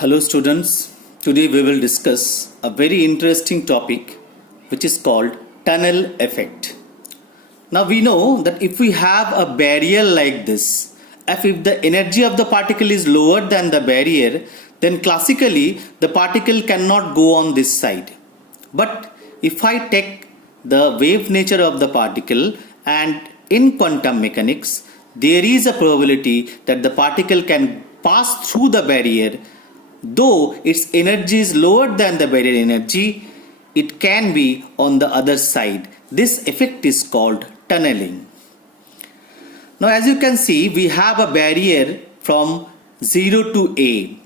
Hello students, today we will discuss a very interesting topic which is called tunnel effect. Now we know that if we have a barrier like this, if the energy of the particle is lower than the barrier, then classically the particle cannot go on this side. But if I take the wave nature of the particle, and in quantum mechanics there is a probability that the particle can pass through the barrier. Though its energy is lower than the barrier energy, it can be on the other side. This effect is called tunneling. Now as you can see, we have a barrier from 0 to A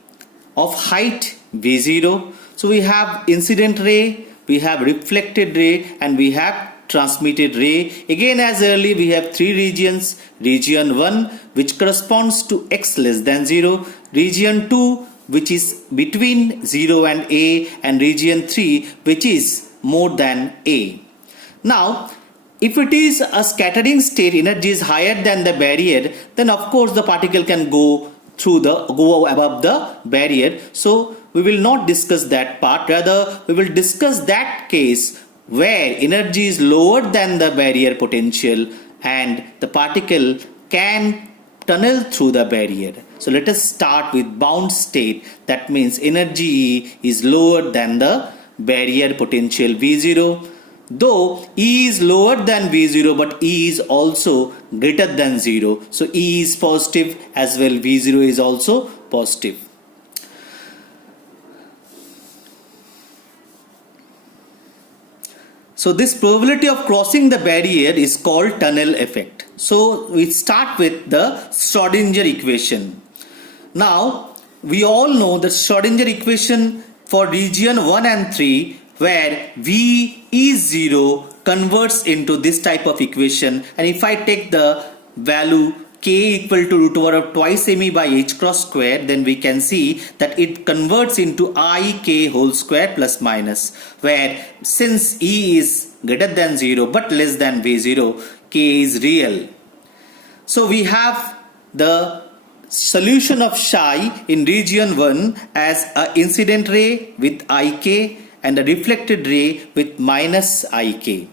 of height V0. So we have incident ray, we have reflected ray, and we have transmitted ray. Again, as earlier, we have three regions. Region 1 which corresponds to x less than 0, region 2 which is between 0 and A, and region 3 which is more than A. Now if it is a scattering state, energy is higher than the barrier, then of course the particle can go above the barrier. So we will not discuss that part, rather we will discuss that case where energy is lower than the barrier potential and the particle can tunnel through the barrier. So let us start with bound state. That means energy E is lower than the barrier potential V0. Though E is lower than V0, but E is also greater than 0. So E is positive as well, V0 is also positive. So this probability of crossing the barrier is called tunnel effect. So we start with the Schrodinger equation. Now we all know the Schrodinger equation for region 1 and 3, where V is 0 converts into this type of equation, and if I take the value k equal to root over of twice me by h cross square, then we can see that it converts into I k whole square plus minus, where since E is greater than 0 but less than V0, k is real. So we have the solution of psi in region 1 as an incident ray with Ik and a reflected ray with minus Ik.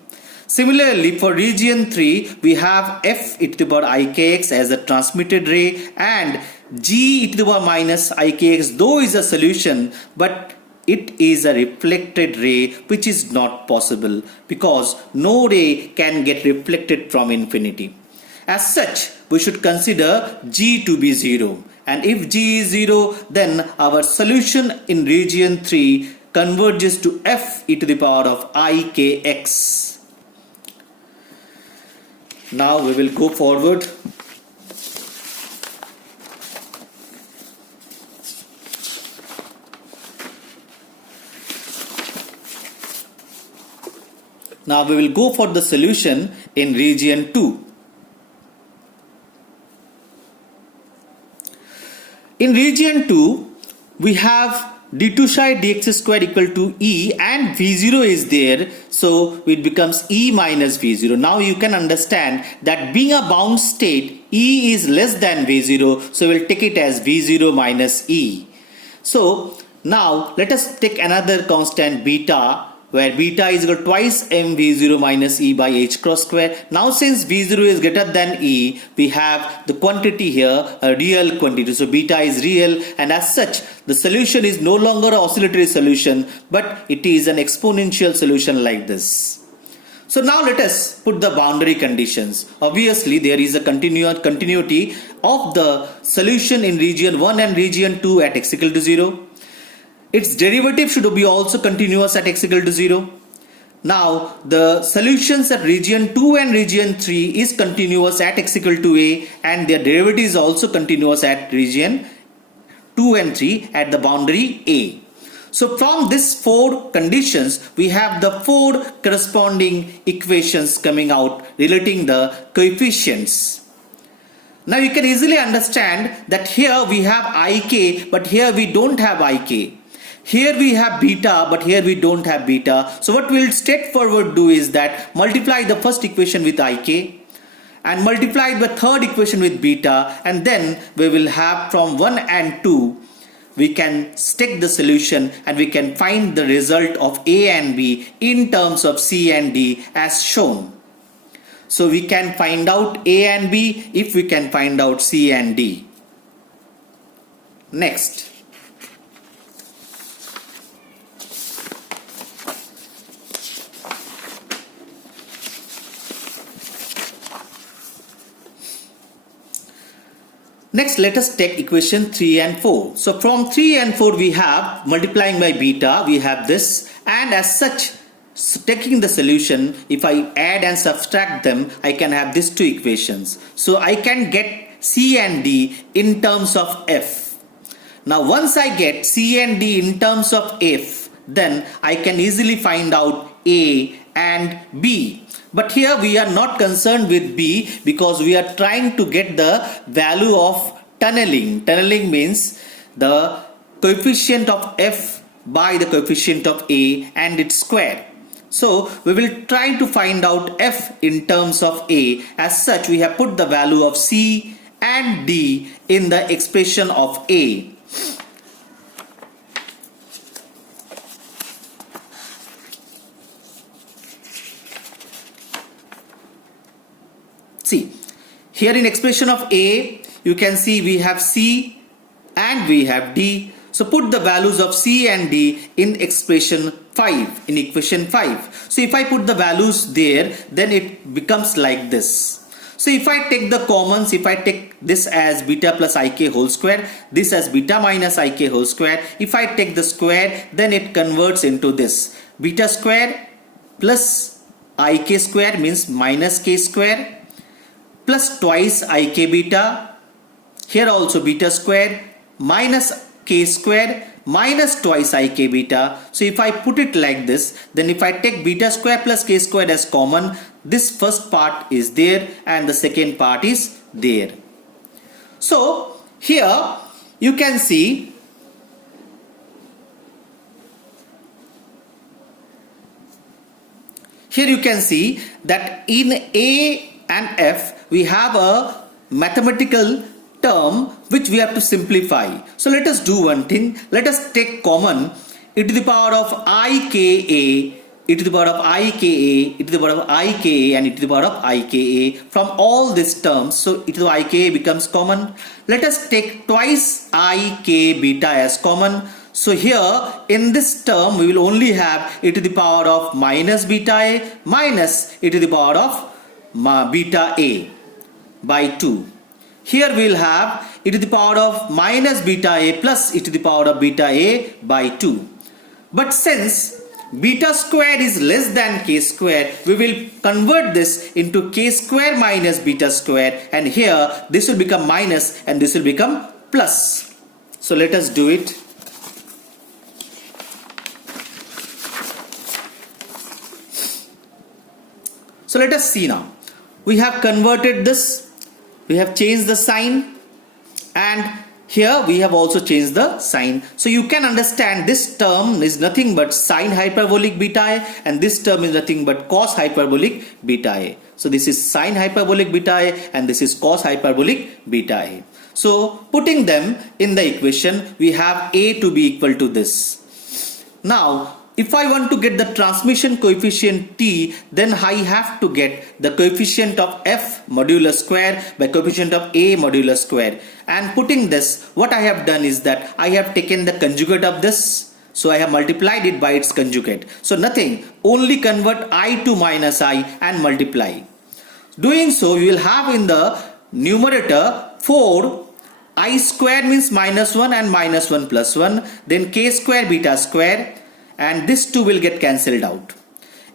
Similarly, for region 3, we have f e to the power ikx as a transmitted ray and g e to the power minus ikx, though is a solution, but it is a reflected ray, which is not possible because no ray can get reflected from infinity. As such, we should consider g to be 0, and if g is 0, then our solution in region 3 converges to f e to the power of ikx. Now we will go forward. Now we will go for the solution in region 2. In region 2, we have d2 psi dx square equal to E, and V0 is there, so it becomes E minus V0. Now you can understand that being a bound state, E is less than V0, so we'll take it as V0 minus E. So now let us take another constant beta, where beta is equal to twice m V0 minus E by h cross square. Now since V0 is greater than E, we have the quantity here, a real quantity. So beta is real, and as such the solution is no longer an oscillatory solution, but it is an exponential solution like this. So now let us put the boundary conditions. Obviously there is a continuity of the solution in region 1 and region 2 at x equal to 0. Its derivative should be also continuous at x equal to 0. Now the solutions at region 2 and region 3 is continuous at x equal to A, and their derivative is also continuous at region 2 and 3 at the boundary A. So from these four conditions, we have the four corresponding equations coming out relating the coefficients. Now you can easily understand that here we have Ik, but here we don't have Ik. Here we have beta, but here we don't have beta. So what we'll straightforward do is that multiply the first equation with Ik and multiply the third equation with beta, and then we will have from 1 and 2 we can stick the solution and we can find the result of A and B in terms of C and D as shown. So we can find out A and B if we can find out C and D. Next. Next, let us take equation 3 and 4. So from 3 and 4 we have multiplying by beta, we have this, and as such, taking the solution, if I add and subtract them, I can have these two equations. So I can get C and D in terms of F. Now once I get C and D in terms of F, then I can easily find out A and B. But here we are not concerned with B because we are trying to get the value of tunneling. Tunneling means the coefficient of F by the coefficient of A and its square. So we will try to find out F in terms of A. As such, we have put the value of C and D in the expression of A. See, here in expression of A, you can see we have C and we have D. So put the values of C and D in expression 5, in equation 5. So if I put the values there, then it becomes like this. So if I take the commons, if I take this as beta plus ik whole square, this as beta minus ik whole square, if I take the square, then it converts into this. Beta square plus ik square means minus k square plus twice ik beta. Here also beta square minus k square minus twice ik beta. So if I put it like this, then if I take beta square plus k square as common, this first part is there and the second part is there. So here you can see that in A and F we have a mathematical term which we have to simplify. So let us do one thing. Let us take common e to the power of ika, e to the power of ika, e to the power of ika and e to the power of ika from all these terms. So e to the ika becomes common. Let us take twice ik beta as common. So here in this term we will only have e to the power of minus beta a minus e to the power of beta a by 2. Here we will have e to the power of minus beta a plus e to the power of beta a by 2. But since beta square is less than k square, we will convert this into k square minus beta square, and here this will become minus and this will become plus. So let us do it. So let us see now. We have converted this, we have changed the sign, and here we have also changed the sign. So you can understand this term is nothing but sine hyperbolic beta a, and this term is nothing but cos hyperbolic beta a. So this is sine hyperbolic beta a and this is cos hyperbolic beta a. So putting them in the equation, we have a to be equal to this. Now if I want to get the transmission coefficient T, then I have to get the coefficient of F modulus square by coefficient of A modulus square. And putting this, what I have done is that I have taken the conjugate of this. So I have multiplied it by its conjugate. So nothing, only convert I to minus I and multiply. Doing so, you will have in the numerator 4 I square means minus 1 and minus 1 plus 1, then k square beta square, and this 2 will get cancelled out.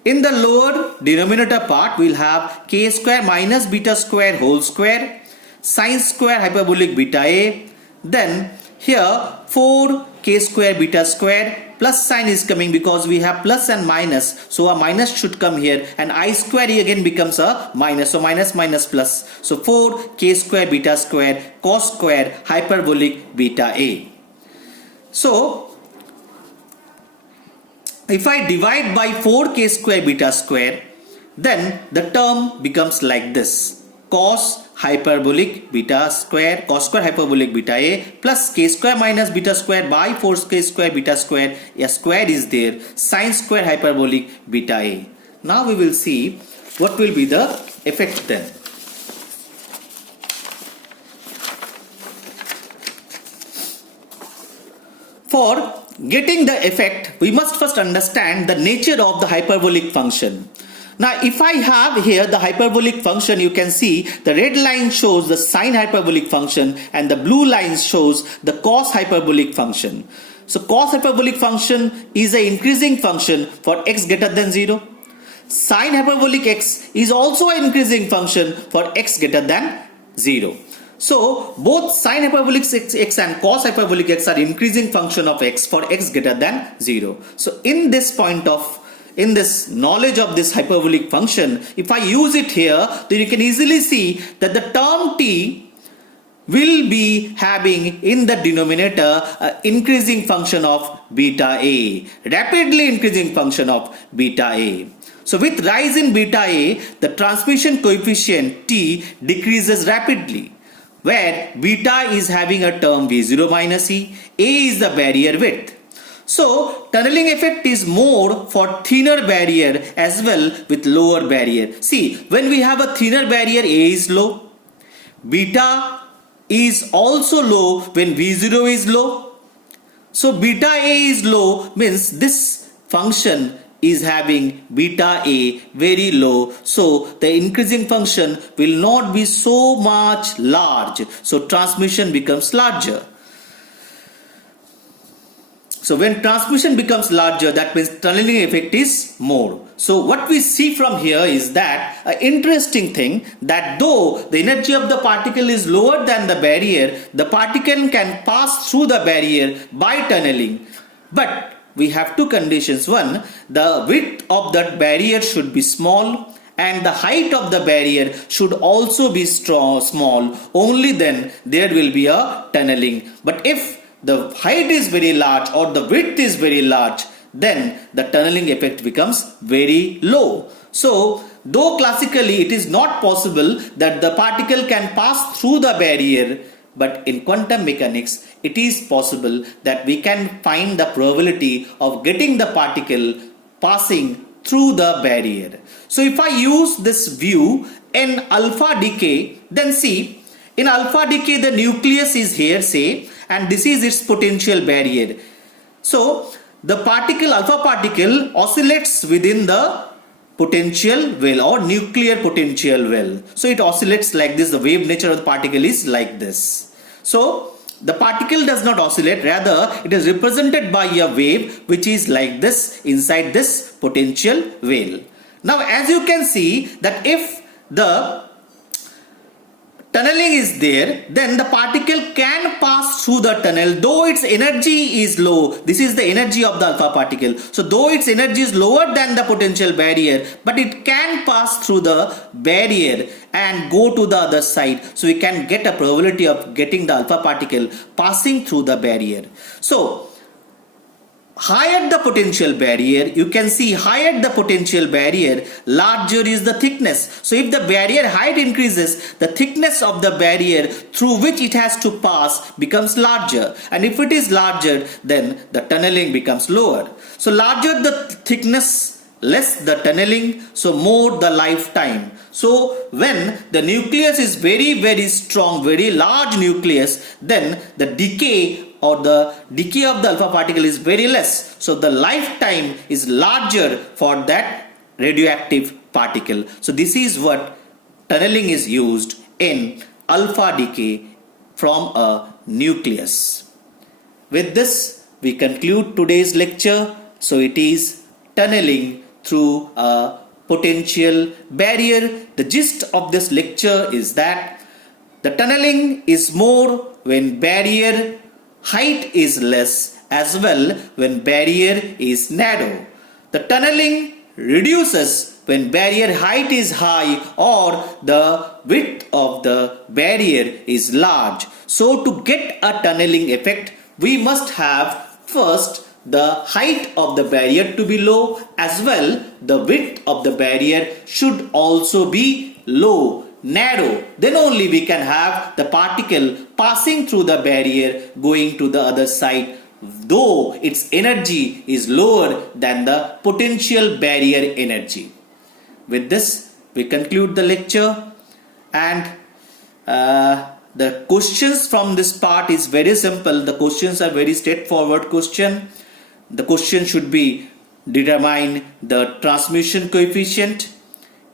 In the lower denominator part, we will have k square minus beta square whole square, sine square hyperbolic beta a, then here 4 k square beta square, plus sign is coming because we have plus and minus, so a minus should come here, and I square again becomes a minus, so minus minus plus, so 4 k square beta square cos square hyperbolic beta a. So if I divide by 4 k square beta square, then the term becomes like this. cos hyperbolic beta square, cos square hyperbolic beta a plus k square minus beta square by 4k square beta square, a square is there, sin square hyperbolic beta a. Now we will see what will be the effect then. For getting the effect, we must first understand the nature of the hyperbolic function. Now, if I have here the hyperbolic function, you can see the red line shows the sine hyperbolic function and the blue line shows the cos hyperbolic function. So, cos hyperbolic function is an increasing function for x greater than 0. Sine hyperbolic x is also an increasing function for x greater than 0. So, both sine hyperbolic x and cos hyperbolic x are increasing function of x for x greater than 0. So, in this knowledge of this hyperbolic function, if I use it here, then you can easily see that the term t will be having in the denominator increasing function of beta a, rapidly increasing function of beta a. So with rise in beta a, the transmission coefficient t decreases rapidly, where beta is having a term v0 minus e, a is the barrier width. So tunneling effect is more for thinner barrier as well with lower barrier. See, when we have a thinner barrier, a is low, beta is also low when v0 is low. So beta a is low means this function is having beta a very low, so the increasing function will not be so much large, so transmission becomes larger. So when transmission becomes larger, that means tunneling effect is more. So what we see from here is that an interesting thing, that though the energy of the particle is lower than the barrier, the particle can pass through the barrier by tunneling. But we have two conditions. One, the width of that barrier should be small and the height of the barrier should also be small. Only then there will be a tunneling. But if the height is very large or the width is very large, then the tunneling effect becomes very low. So, though classically it is not possible that the particle can pass through the barrier, but in quantum mechanics it is possible that we can find the probability of getting the particle passing through the barrier. So if I use this view in alpha decay, then see, in alpha decay the nucleus is here, say, and this is its potential barrier. So the particle, alpha particle, oscillates within the potential well or nuclear potential well. So it oscillates like this. The wave nature of the particle is like this. So the particle does not oscillate, rather it is represented by a wave which is like this inside this potential well. Now as you can see that if the tunneling is there, then the particle can pass through the tunnel though its energy is low. This is the energy of the alpha particle. So though its energy is lower than the potential barrier, but it can pass through the barrier and go to the other side. So we can get a probability of getting the alpha particle passing through the barrier. So higher the potential barrier, you can see higher the potential barrier, larger is the thickness. So if the barrier height increases, the thickness of the barrier through which it has to pass becomes larger. And if it is larger, then the tunneling becomes lower. So larger the thickness, less the tunneling, so more the lifetime. So when the nucleus is very strong, very large nucleus, then the decay or the decay of the alpha particle is very less. So the lifetime is larger for that radioactive particle. So this is what tunneling is used in alpha decay from a nucleus. With this, we conclude today's lecture. So it is tunneling through a potential barrier. The gist of this lecture is that the tunneling is more when barrier height is less, as well when barrier is narrow. The tunneling reduces when barrier height is high or the width of the barrier is large. So to get a tunneling effect, we must have first the height of the barrier to be low, as well the width of the barrier should also be low. narrow, then only we can have the particle passing through the barrier going to the other side, though its energy is lower than the potential barrier energy. With this, we conclude the lecture, and the questions from this part is very simple. The questions are very straightforward question. The question should be determine the transmission coefficient.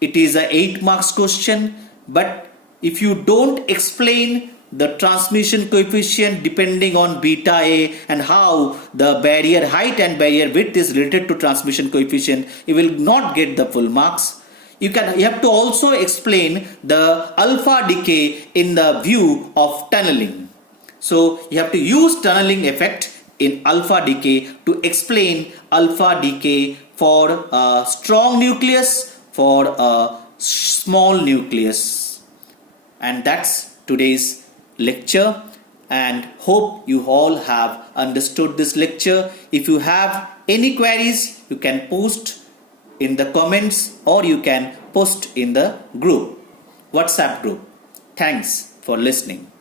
It is a 8 marks question, but if you don't explain the transmission coefficient depending on beta A and how the barrier height and barrier width is related to transmission coefficient, you will not get the full marks. You have to also explain the alpha decay in the view of tunneling. So you have to use tunneling effect in alpha decay to explain alpha decay for a strong nucleus, for a small nucleus. And that's today's lecture, and hope you all have understood this lecture. If you have any queries, you can post in the comments or you can post in the group, WhatsApp group. Thanks for listening.